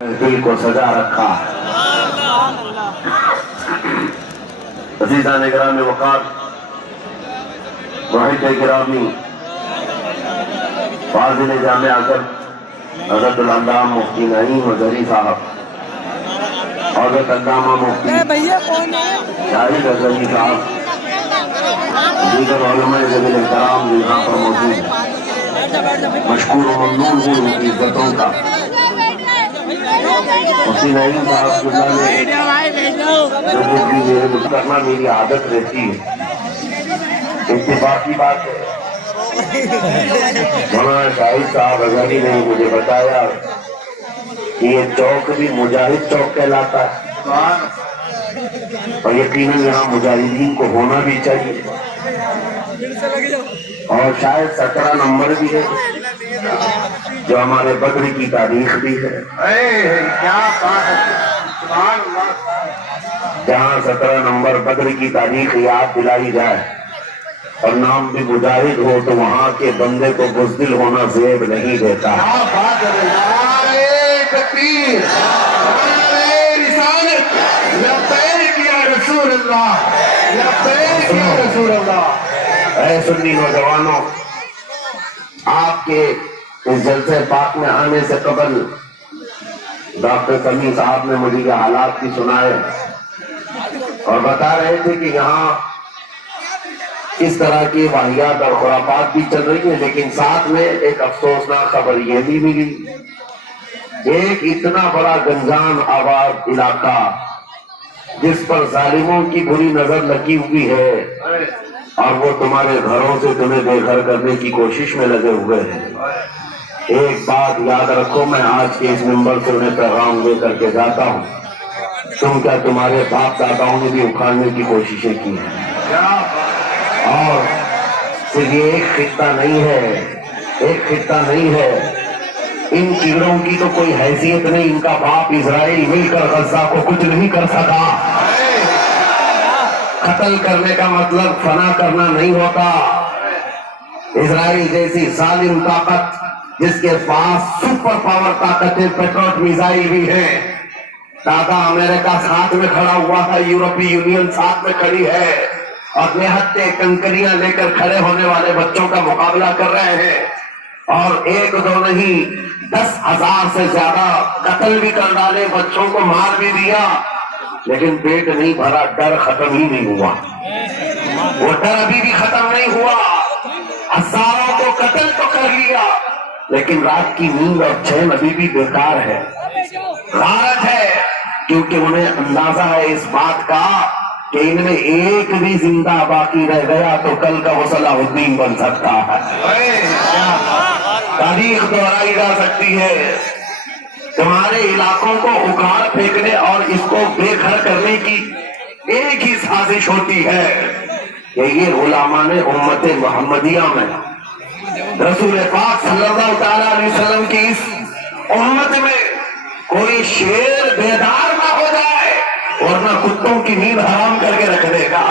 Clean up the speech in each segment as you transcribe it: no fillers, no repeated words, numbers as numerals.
دل کو سجا رکھا ہے۔ عزیزان گرامی وقار، محب گرامی، فاضل جامع اعظم حضرت العلامہ مفتی نعیم ازہری صاحب، حضرت علامہ مفتی شاہد ازہری صاحب، دیگر علماء ذوی الاحترام جو یہاں پر موجود ہیں، مشکور و ممنون ہوں ان کی عزتوں کا۔ مفتی نعیم صاحب کرنا میری عادت رہتی ہے، اتفاقی بات ہے۔ مولانا شاہد صاحب ازہری نے مجھے بتایا کہ یہ چوک بھی مجاہد چوک کہلاتا ہے، اور یقیناً یہاں مجاہدین کو ہونا بھی چاہیے، اور شاید 17 نمبر بھی ہے جو ہمارے بدر کی تاریخ بھی ہے، جہاں 17 نمبر بدر کی تاریخ یاد دلائی جائے اور نام بھی مجاہد ہو تو وہاں کے بندے کو بزدل ہونا زیب نہیں دیتا۔ اے سنی نوجوانوں، آپ کے اس جلسے پاک میں آنے سے قبل ڈاکٹر سمیع صاحب نے مجھے یہ حالات بھی سنائے اور بتا رہے تھے کہ یہاں اس طرح کی واقعات اور خرافات بھی چل رہی ہیں، لیکن ساتھ میں ایک افسوسناک خبر یہ بھی ملی، ایک اتنا بڑا گنجان آباد علاقہ جس پر ظالموں کی بری نظر لگی ہوئی ہے اور وہ تمہارے گھروں سے تمہیں بے گھر کرنے کی کوشش میں لگے ہوئے ہیں۔ ایک بات یاد رکھو، میں آج کے اس منبر سے انہیں پیغام دے کر کے جاتا ہوں، تم کیا تمہارے باپ داداؤں نے بھی اکھاڑنے کی کوششیں کی ہیں، اور صرف یہ ایک خطہ نہیں ہے، ایک خطہ نہیں ہے، ان کیڑوں کی تو کوئی حیثیت نہیں، ان کا باپ اسرائیل مل کر غزہ کو کچھ نہیں کر سکا۔ قتل کرنے کا مطلب فنا کرنا نہیں ہوتا۔ اسرائیل جیسی ظالم طاقت جس کے پاس سپر پاور طاقتیں پیٹریوٹ میزائل بھی ہیں، دادا امریکہ ساتھ میں کھڑا ہوا ہے، یورپی یونین ساتھ میں کھڑی ہے، اور نہتے کنکریاں لے کر کھڑے ہونے والے بچوں کا مقابلہ کر رہے ہیں، اور ایک دو نہیں 10,000 سے زیادہ قتل بھی کر ڈالے، بچوں کو مار بھی دیا، لیکن پیٹ نہیں بھرا، ڈر ختم ہی نہیں ہوا، وہ ڈر ابھی بھی ختم نہیں ہوا۔ ہزاروں کو قتل تو کر لیا، لیکن رات کی نیند اور چین ابھی بھی بیکار ہے، غارت ہے، کیونکہ انہیں اندازہ ہے اس بات کا کہ ان میں ایک بھی زندہ باقی رہ گیا تو کل کا وہ صلاح الدین بن سکتا ہے، تاریخ دہرائی جا سکتی ہے۔ تمہارے علاقوں کو اکھاڑ پھینکنے اور اس کو بے گھر کرنے کی ایک ہی سازش ہوتی ہے کہ یہ غلامان امت محمدیہ میں رسول پاک صلی اللہ تعالیٰ علیہ وسلم کی اس امت میں کوئی شیر بیدار نہ ہو جائے، ورنہ کتوں کی نیند حرام کر کے رکھ دے گا۔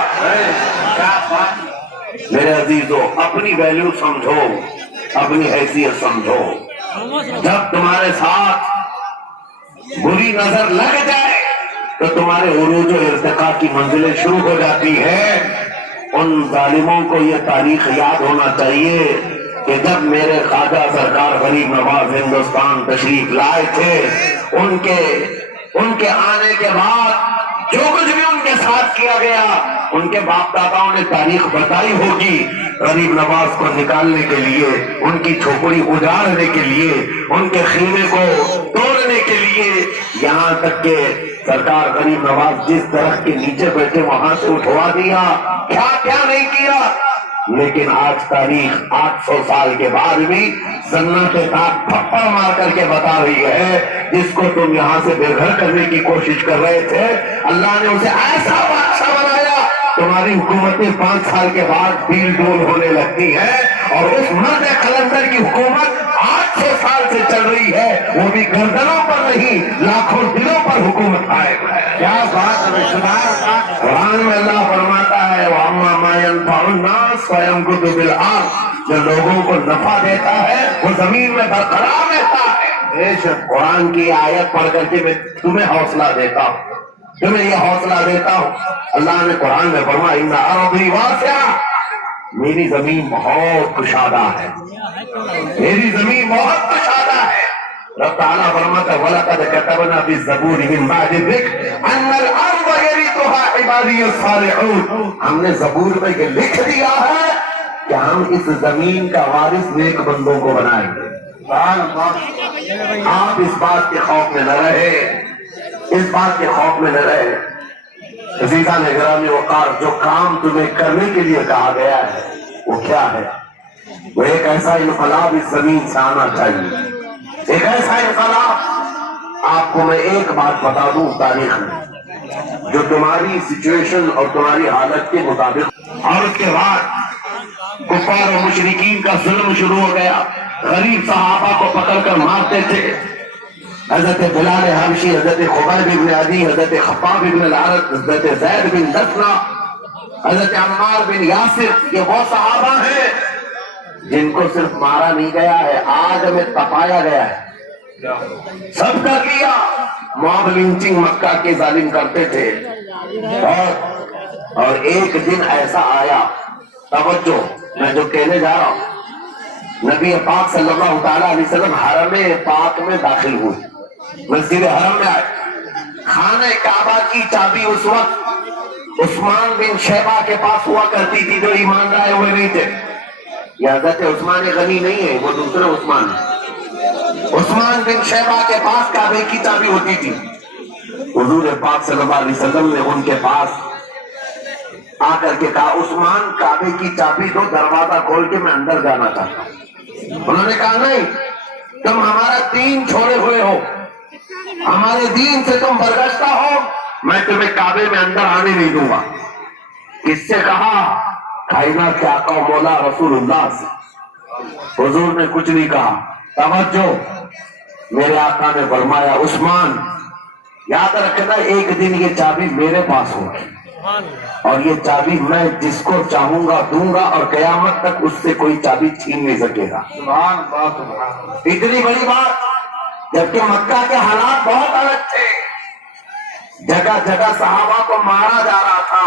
میرے عزیزو، اپنی ویلیو سمجھو، اپنی حیثیت سمجھو، جب تمہارے ساتھ بری نظر لگ جائے تو تمہارے عروج و ارتقاء کی منزلیں شروع ہو جاتی ہیں۔ ان ظالموں کو یہ تاریخ یاد ہونا چاہیے کہ جب میرے خواجہ سرکار غریب نواز ہندوستان تشریف لائے تھے، ان کے آنے کے بعد جو کچھ بھی ان کے ساتھ کیا گیا، ان کے باپ داداؤں نے تاریخ بتائی ہوگی، غریب نواز کو نکالنے کے لیے، ان کی جھوپڑی اجاڑنے کے لیے، ان کے خیمے کو توڑنے کے لیے، یہاں تک کہ سرکار غریب نواز جس درخت کے نیچے بیٹھے وہاں سے اٹھوا دیا، کیا کیا نہیں کیا۔ لیکن آج تاریخ 800 سال کے بعد بھی سنت کے ساتھ تھپڑ مار کر کے بتا رہی ہے، جس کو تم یہاں سے بے گھر کرنے کی کوشش کر رہے تھے، اللہ نے اسے ایسا بادشاہ بنایا، تمہاری حکومتیں 5 سال کے بعد ڈیل ڈول ہونے لگتی ہے، اور اس مرد قلندر کی حکومت 800 سال سے چل رہی ہے، وہ بھی گردنوں پر نہیں لاکھوں دلوں پر حکومت قائم ہے۔ کیا بات ہے، قرآن میں اللہ فرماتا ہے وَأَمَّا مَا يَنْفَعُ النَّاسَ فَيَمْكُثُ فِي الْأَرْضِ، جو لوگوں کو نفع دیتا ہے وہ زمین میں برقرار رہتا ہے، قرآن کی آیت پڑھ کر کے میں تمہیں حوصلہ دیتا ہوں، تمہیں یہ حوصلہ دیتا ہوں۔ اللہ نے قرآن میں فرمایا ان ارضی واسعہ، میری زمین بہت کشادہ ہے، میری زمین بہت کشادہ ہے۔ رب تعالیٰ فرماتا ہے وَلَقَدْ كَتَبْنَا فِي الزَّبُورِ مِن بَعْدِ الذِّكْرِ أَنَّ الْأَرْضَ يَرِثُهَا عِبَادِيَ الصَّالِحُونَ، ہم نے زبور میں یہ لکھ دیا ہے کہ ہم اس زمین کا وارث نیک بندوں کو بنائیں گے۔ آپ اس بات کے خوف میں نہ رہے، اس بات کے خوف میں نہ رہے۔ عزیزان گرامی وقار، جو کام تمہیں کرنے کے لیے کہا گیا ہے وہ کیا ہے؟ وہ ایک ایسا انقلاب اس زمین سے آنا چاہیے، ایک ایسا انقلاب۔ آپ کو میں ایک بات بتا دوں تاریخ میں، جو تمہاری سچویشن اور تمہاری حالت کے مطابق، اور اس کے بعد کفار و مشرکین کا ظلم شروع ہو گیا، غریب صحابہ کو پکڑ کر مارتے تھے۔ حضرت بلال حبشی، حضرت خبیب بن عدی، حضرت خباب بن الحارث، حضرت زید بن دثنہ، حضرت عمار بن یاسر، یہ وہ صحابہ ہیں جن کو صرف مارا نہیں گیا ہے، آگ میں تپایا گیا ہے، سب کا کیا۔ موب لنچنگ مکہ کے ظالم کرتے تھے، اور ایک دن ایسا آیا، توجہ میں جو کہنے جا رہا ہوں، نبی پاک صلی اللہ تعالیٰ علیہ وسلم حرم پاک میں داخل ہوئے، مسجد حرم میں آئے۔ خانہ کعبہ کی چابی اس وقت عثمان بن شیبہ کے پاس ہوا کرتی تھی، جو ایمان لائے ہوئے نہیں تھے۔ یہ حضرت عثمان غنی نہیں ہے، وہ دوسرے عثمان ہے۔ عثمان بن شیبہ کے پاس کعبے کی چابی ہوتی تھی۔ حضور پاک صلی اللہ علیہ وسلم نے ان کے پاس آ کر کے کہا عثمان کعبے کی چابی دو، دروازہ کھول کے میں اندر جانا چاہتا ہوں۔ انہوں نے کہا نہیں، تم ہمارا دین چھوڑے ہوئے ہو، ہمارے دین سے تم برگشتہ ہو، میں تمہیں کعبے میں اندر آنے نہیں دوں گا۔ کس سے کہا؟ کائنات کے آقا و مولا رسول اللہ سے۔ حضور نے کچھ نہیں کہا۔ توجہ، میرے آقا نے فرمایا عثمان یاد رکھنا، ایک دن یہ چابی میرے پاس ہوگی، اور یہ چابی میں جس کو چاہوں گا دوں گا، اور قیامت تک اس سے کوئی چابی چھین نہیں سکے گا۔ سبحان اللہ، سبحان اللہ۔ اتنی بڑی بات، جبکہ مکہ کے حالات بہت الگ تھے، جگہ جگہ صحابہ کو مارا جا رہا تھا،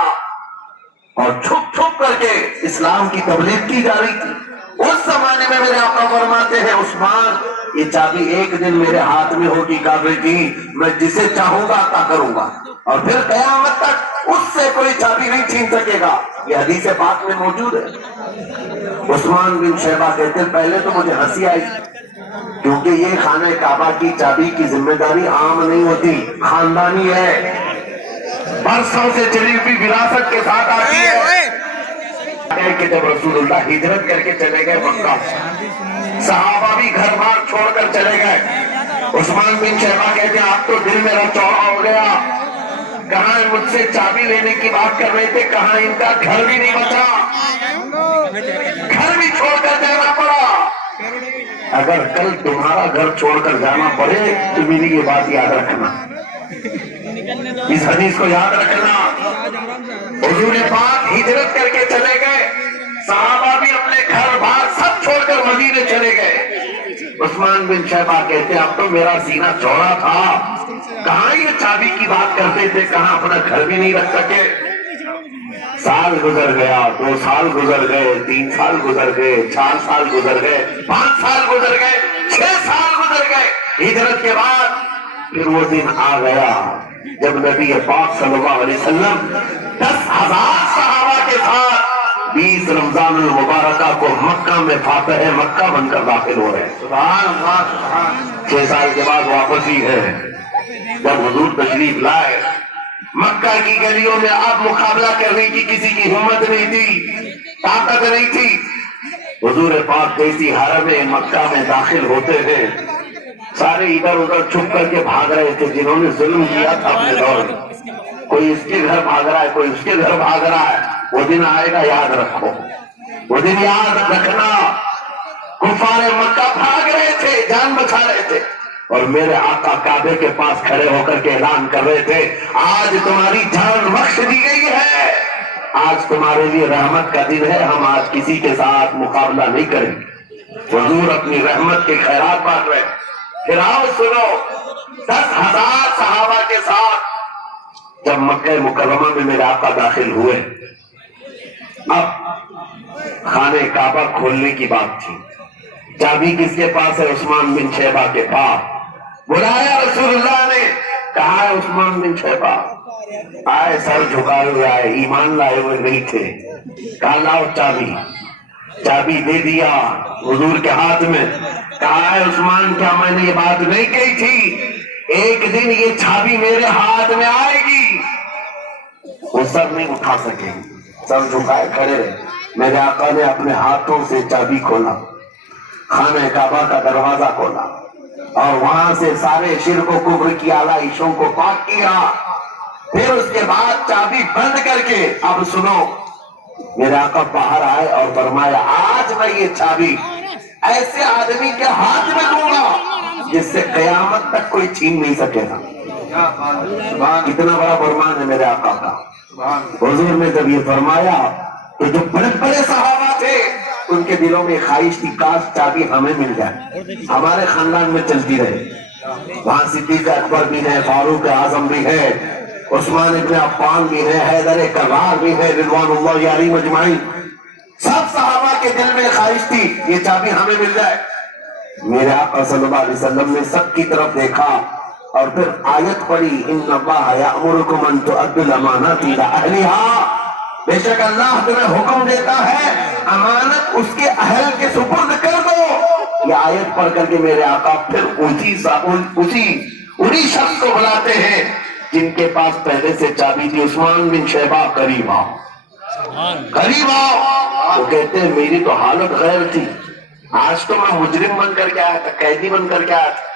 اور چھپ چھپ کر کے اسلام کی تبلیغ کی جا رہی تھی۔ اس زمانے میں میرے آقا فرماتے ہیں عثمان یہ چابی ایک دن میرے ہاتھ میں ہوگی کعبے کی، میں جسے چاہوں گا عطا کروں گا، اور پھر قیامت تک اس سے کوئی چابی نہیں چھین سکے گا۔ یہ حدیث پاک میں موجود ہے۔ عثمان بن شیبہ کہتے ہیں پہلے تو مجھے ہنسی آئی، کیونکہ یہ خانہ کعبہ کی چابی کی ذمہ داری عام نہیں ہوتی، خاندانی ہے، برسوں سے چلی ہوئی وراثت کے ساتھ آتی ہے۔ کہ جب رسول اللہ ہجرت کر کے چلے گئے مکہ، صحابہ بھی گھر بار چھوڑ کر چلے گئے۔ عثمان بن شیبہ کہتے ہیں اب تو دل میرا چوڑا ہو گیا، کہاں مجھ سے چابی لینے کی بات کر رہے تھے، کہاں ان کا گھر بھی نہیں بچا، گھر بھی چھوڑ کر جانا پڑا۔ اگر کل تمہارا گھر چھوڑ کر جانا پڑے تو میری یہ بات یاد رکھنا، اس حدیث کو یاد رکھنا۔ حضور پاک ہجرت کر کے چلے گئے، صحابہ بھی اپنے گھر بار سب چھوڑ کر مدینے چلے گئے۔ عثمان بن شیبہ کہتے اب تو میرا سینہ چوڑا تھا، کہاں یہ چابی کی بات کرتے تھے، کہاں اپنا گھر بھی نہیں رکھ سکے۔ سال گزر گیا، 2 سال گزر گئے، 3 سال گزر گئے، 4 سال گزر گئے، 5 سال گزر گئے، 6 سال گزر گئے۔ ہجرت کے بعد پھر وہ دن آ گیا جب نبی پاک صلی اللہ علیہ وسلم 10,000 صحابہ کے ساتھ 20 رمضان المبارکہ کو مکہ میں فاتح مکہ بن کر داخل ہو رہے ہیں۔ سبحان اللہ، سبحان۔ 6 سال کے بعد واپسی ہے، جب حضور تشریف لائے، مکہ کی گلیوں میں اب مقابلہ کرنے کی کسی کی ہمت نہیں تھی، طاقت نہیں تھی۔ حضور پاک جیسی حرم مکہ میں داخل ہوتے ہیں، سارے ادھر ادھر چھپ کر کے بھاگ رہے تھے جنہوں نے ظلم کیا تھا اپنے دور میں۔ کوئی اس کے گھر بھاگ رہا ہے، کوئی اس کے گھر بھاگ رہا ہے۔ وہ دن آئے گا، یاد رکھو، وہ دن یاد رکھنا۔ کفار مکہ بھاگ رہے تھے، جان بچا رہے تھے، اور میرے آقا کعبے کے پاس کھڑے ہو کر کے اعلان کر رہے تھے آج تمہاری جان بخش دی گئی ہے، آج تمہارے لیے رحمت کا دن ہے، ہم آج کسی کے ساتھ مقابلہ نہیں کریں گے۔ حضور اپنی رحمت کے خیرات بانٹ رہے۔ پھر آؤ سنو، 10,000 صحابہ کے ساتھ جب مکہ مکرمہ میں میرے آقا داخل ہوئے، اب خانہ کعبہ کھولنے کی بات تھی، چابی کس کے پاس ہے؟ عثمان بن شیبہ کے پاس۔ بلایا رسول اللہ نے، کہا ہے عثمان بن شیبہ آئے، سر جھکائے ہوئے آئے، ایمان لائے ہوئے نہیں تھے، کہا لاؤ چابی، چابی دے دیا حضور کے ہاتھ میں، کہا ہے عثمان کیا میں نے یہ بات نہیں کہی تھی ایک دن یہ چابی میرے ہاتھ میں آئے گی؟ وہ سر نہیں اٹھا سکے، سر جھکائے کھڑے رہے۔ میرے آقا نے اپنے ہاتھوں سے چابی کھولا، خانہ کعبہ کا دروازہ کھولا، اور وہاں سے سارے شرک و کفر کی آلائشوں کو پاک کیا۔ پھر اس کے بعد چابی بند کر کے، اب سنو، میرے آقا باہر آئے اور فرمایا آج میں یہ چابی ایسے آدمی کے ہاتھ میں دوں گا جس سے قیامت تک کوئی چھین نہیں سکے گا۔ کتنا بڑا فرمان ہے میرے آقا کا۔ حضور نے جب یہ فرمایا تو جو بڑے بڑے صحابہ تھے ان کے دلوں میں خواہش تھی کاش چابی ہمیں مل جائے، ہمارے خاندان میں چلتی رہے۔ وہاں صدیق اکبر بھی ہے، فاروق اعظم بھی ہے، عثمان ابن عفان بھی ہے، حیدر کرار بھی ہے، رضوان اللہ علیہم اجمعین۔ سب صحابہ کے دل میں خواہش تھی یہ چابی ہمیں مل جائے۔ میرے آقا صلی اللہ علیہ وسلم نے سب کی طرف دیکھا اور پھر آیت پڑھی، ان اللہ یأمرکم ان تؤدوا الامانات الی اہلھا، بے شک اللہ تمہیں حکم دیتا ہے امانت اس کے اہل کے سپرد کر دو۔ یہ آیت پڑھ کر کے میرے آقا پھر اسی شخص کو بلاتے ہیں جن کے پاس پہلے سے چابی تھی، عثمان بن شیبہ قریب آؤ، قریب آؤ۔ وہ کہتے ہیں میری تو حالت غیر تھی، آج تو میں مجرم بن کر کے آیا تھا، قیدی بن کر کے آیا تھا،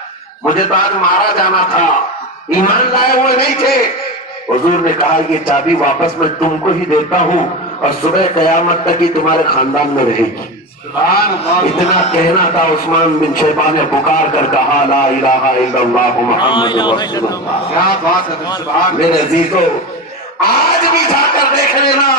مجھے تو آج مارا جانا تھا، ایمان لائے ہوئے نہیں تھے۔ حضور نے کہا یہ چابی واپس میں تم کو ہی دیتا ہوں اور صبح قیامت تک ہی تمہارے خاندان میں رہے گی۔ اتنا کہنا تھا، عثمان بن شیبہ نے پکار کر کہا لا الہ الا اللہ محمد رسول اللہ۔ میرے عزیزو آج بھی جا کر دیکھ لینا،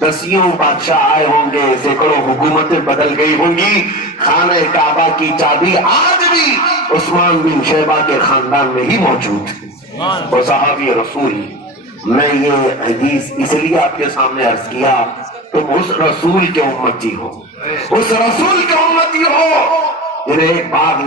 دسیوں بادشاہ آئے ہوں گے، سینکڑوں حکومتیں بدل گئی ہوں گی، خانہ کعبہ کی چابی آج بھی عثمان بن شیبہ کے خاندان میں ہی موجود ہے۔ وہ صحابی رسول، میں یہ حدیث اس لیے آپ کے سامنے عرض کیا، تم اس رسول کے امتی ہو، اس رسول کے امتی ہو جنہیں ایک بار